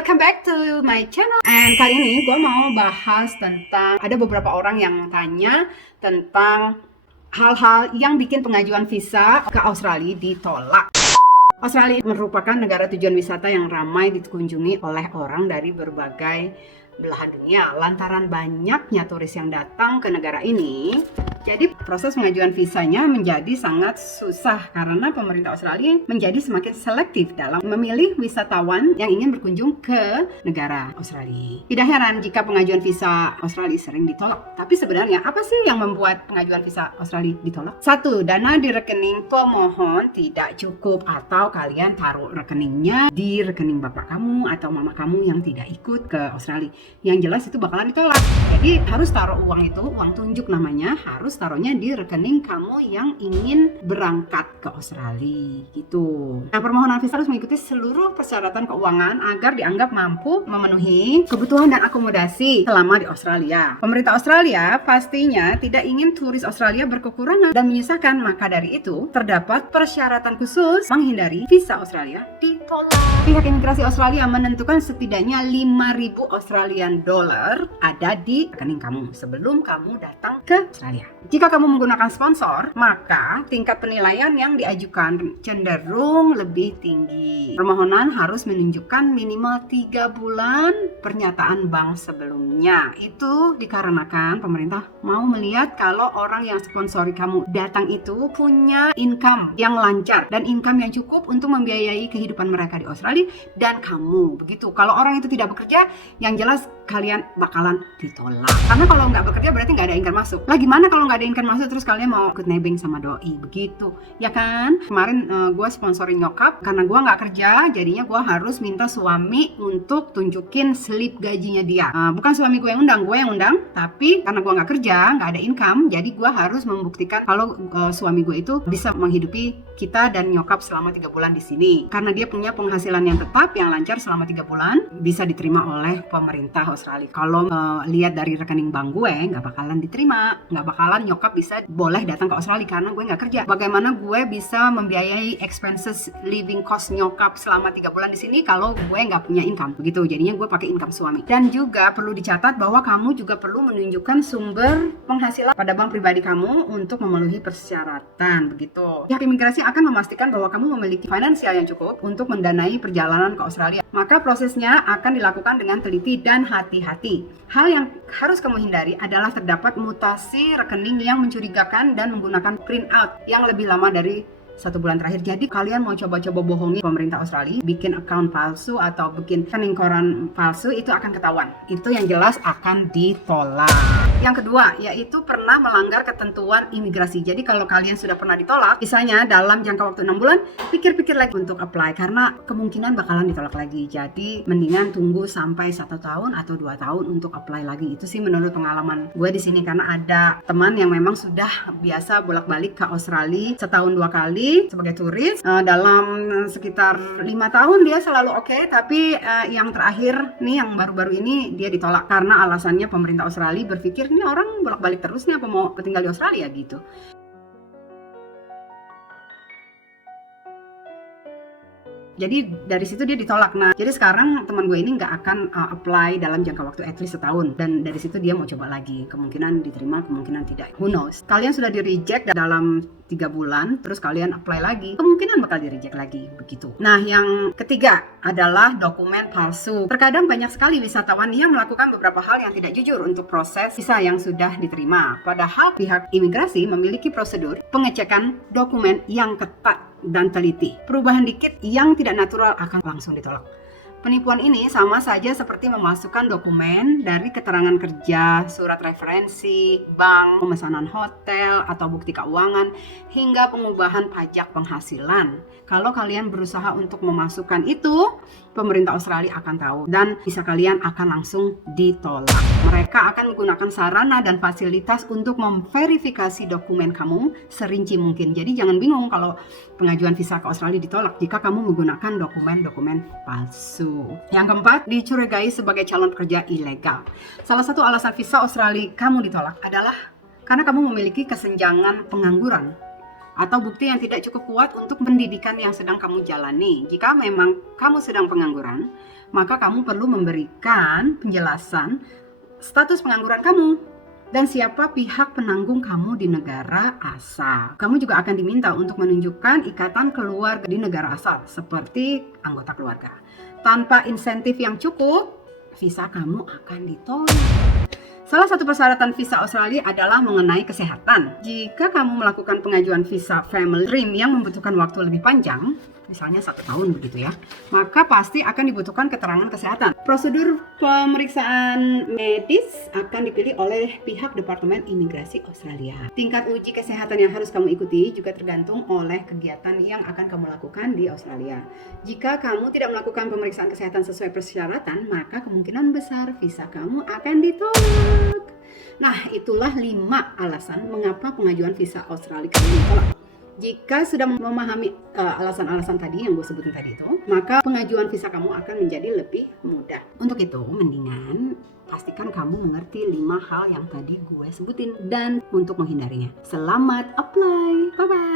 welcome back to my channel. And kali ini gue mau bahas tentang, ada beberapa orang yang tanya tentang hal-hal yang bikin pengajuan visa ke Australia ditolak. Australia merupakan negara tujuan wisata yang ramai dikunjungi oleh orang dari berbagai belahan dunia. Lantaran banyaknya turis yang datang ke negara ini, jadi proses pengajuan visanya menjadi sangat susah karena pemerintah Australia menjadi semakin selektif dalam memilih wisatawan yang ingin berkunjung ke negara Australia. Tidak heran jika pengajuan visa Australia sering ditolak. Tapi sebenarnya apa sih yang membuat pengajuan visa Australia ditolak? 1. Dana di rekening pemohon tidak cukup atau kalian taruh rekeningnya di rekening bapak kamu atau mama kamu yang tidak ikut ke Australia. Yang jelas itu bakalan ditolak. Jadi harus taruh uang itu, uang tunjuk namanya, harus taruhnya di rekening kamu yang ingin berangkat ke Australia gitu. Nah, permohonan visa harus mengikuti seluruh persyaratan keuangan agar dianggap mampu memenuhi kebutuhan dan akomodasi selama di Australia. Pemerintah Australia pastinya tidak ingin turis Australia berkekurangan dan menyusahkan, maka dari itu terdapat persyaratan khusus menghindari visa Australia ditolak. Pihak imigrasi Australia menentukan setidaknya 5.000 Australian dollar ada di rekening kamu sebelum kamu datang ke Australia. Jika kamu menggunakan sponsor, maka tingkat penilaian yang diajukan cenderung lebih tinggi. Permohonan harus menunjukkan minimal 3 bulan pernyataan bank sebelumnya. Itu dikarenakan pemerintah mau melihat kalau orang yang sponsori kamu datang itu punya income yang lancar dan income yang cukup untuk membiayai kehidupan mereka di Australia dan kamu. Begitu. Kalau orang itu tidak bekerja, yang jelas kalian bakalan ditolak. Karena kalau nggak bekerja berarti nggak ada income masuk. Lah gimana kalau nggak ada income masuk terus kalian mau ikut nebeng sama doi? Begitu, ya kan? Kemarin gue sponsorin nyokap karena gue nggak kerja, jadinya gue harus minta suami untuk tunjukin slip gajinya dia. Bukan suami gue yang undang, gue yang undang. Tapi karena gue nggak kerja, nggak ada income, jadi gue harus membuktikan kalau suami gue itu bisa menghidupi kita dan nyokap selama 3 bulan di sini. Karena dia punya penghasilan yang tetap, yang lancar selama 3 bulan, bisa diterima oleh pemerintah Australia. Kalau lihat dari rekening bank gue, nggak bakalan diterima, nggak bakalan nyokap bisa boleh datang ke Australia karena gue nggak kerja. Bagaimana gue bisa membiayai expenses living cost nyokap selama 3 bulan di sini kalau gue nggak punya income? Begitu, jadinya gue pakai income suami. Dan juga perlu dicatat bahwa kamu juga perlu menunjukkan sumber penghasilan pada bank pribadi kamu untuk memenuhi persyaratan. Begitu. Pihak imigrasi akan memastikan bahwa kamu memiliki finansial yang cukup untuk mendanai perjalanan ke Australia. Maka prosesnya akan dilakukan dengan teliti dan hati-hati. Hal yang harus kamu hindari adalah terdapat mutasi rekening yang mencurigakan dan menggunakan print out yang lebih lama dari 1 bulan terakhir. Jadi kalian mau coba-coba bohongi pemerintah Australia, bikin account palsu atau bikin rekening koran palsu, itu akan ketahuan. Itu yang jelas akan ditolak. Yang kedua, yaitu pernah melanggar ketentuan imigrasi. Jadi kalau kalian sudah pernah ditolak, misalnya dalam jangka waktu 6 bulan, pikir-pikir lagi untuk apply karena kemungkinan bakalan ditolak lagi. Jadi mendingan tunggu sampai 1 tahun atau 2 tahun untuk apply lagi. Itu sih menurut pengalaman gue di sini karena ada teman yang memang sudah biasa bolak-balik ke Australia setahun 2 kali sebagai turis. Dalam sekitar 5 tahun dia selalu oke, tapi yang terakhir nih, yang baru-baru ini dia ditolak karena alasannya pemerintah Australia berpikir ini orang bolak-balik terus nih apa mau tinggal di Australia gitu. Jadi dari situ dia ditolak. Nah, jadi sekarang teman gue ini nggak akan apply dalam jangka waktu at least setahun. Dan dari situ dia mau coba lagi. Kemungkinan diterima, kemungkinan tidak. Who knows? Kalian sudah di reject dalam 3 bulan, terus kalian apply lagi, kemungkinan bakal di reject lagi. Begitu. Nah, yang ketiga adalah dokumen palsu. Terkadang banyak sekali wisatawan yang melakukan beberapa hal yang tidak jujur untuk proses visa yang sudah diterima. Padahal pihak imigrasi memiliki prosedur pengecekan dokumen yang ketat dan teliti. Perubahan dikit yang tidak natural akan langsung ditolak. Penipuan ini sama saja seperti memasukkan dokumen dari keterangan kerja, surat referensi, bank, pemesanan hotel, atau bukti keuangan, hingga pengubahan pajak penghasilan. Kalau kalian berusaha untuk memasukkan itu, pemerintah Australia akan tahu dan visa kalian akan langsung ditolak. Mereka akan menggunakan sarana dan fasilitas untuk memverifikasi dokumen kamu serinci mungkin. Jadi jangan bingung kalau pengajuan visa ke Australia ditolak jika kamu menggunakan dokumen-dokumen palsu. Yang keempat, dicurigai sebagai calon pekerja ilegal. Salah satu alasan visa Australia kamu ditolak adalah karena kamu memiliki kesenjangan pengangguran. atau bukti yang tidak cukup kuat untuk pendidikan yang sedang kamu jalani. Jika memang kamu sedang pengangguran, maka kamu perlu memberikan penjelasan status pengangguran kamu dan siapa pihak penanggung kamu di negara asal. Kamu juga akan diminta untuk menunjukkan ikatan keluarga di negara asal, seperti anggota keluarga. Tanpa insentif yang cukup, visa kamu akan ditolak. Salah satu persyaratan visa Australia adalah mengenai kesehatan. Jika kamu melakukan pengajuan visa Family Dream yang membutuhkan waktu lebih panjang, misalnya 1 tahun begitu ya, maka pasti akan dibutuhkan keterangan kesehatan. Prosedur pemeriksaan medis akan dipilih oleh pihak Departemen Imigrasi Australia. Tingkat uji kesehatan yang harus kamu ikuti juga tergantung oleh kegiatan yang akan kamu lakukan di Australia. Jika kamu tidak melakukan pemeriksaan kesehatan sesuai persyaratan, maka kemungkinan besar visa kamu akan ditolak. Nah, itulah 5 alasan mengapa pengajuan visa Australia kamu ditolak. Jika sudah memahami alasan-alasan tadi yang gue sebutin tadi itu, maka pengajuan visa kamu akan menjadi lebih mudah. Untuk itu, mendingan pastikan kamu mengerti 5 hal yang tadi gue sebutin dan untuk menghindarinya. Selamat apply. Bye-bye.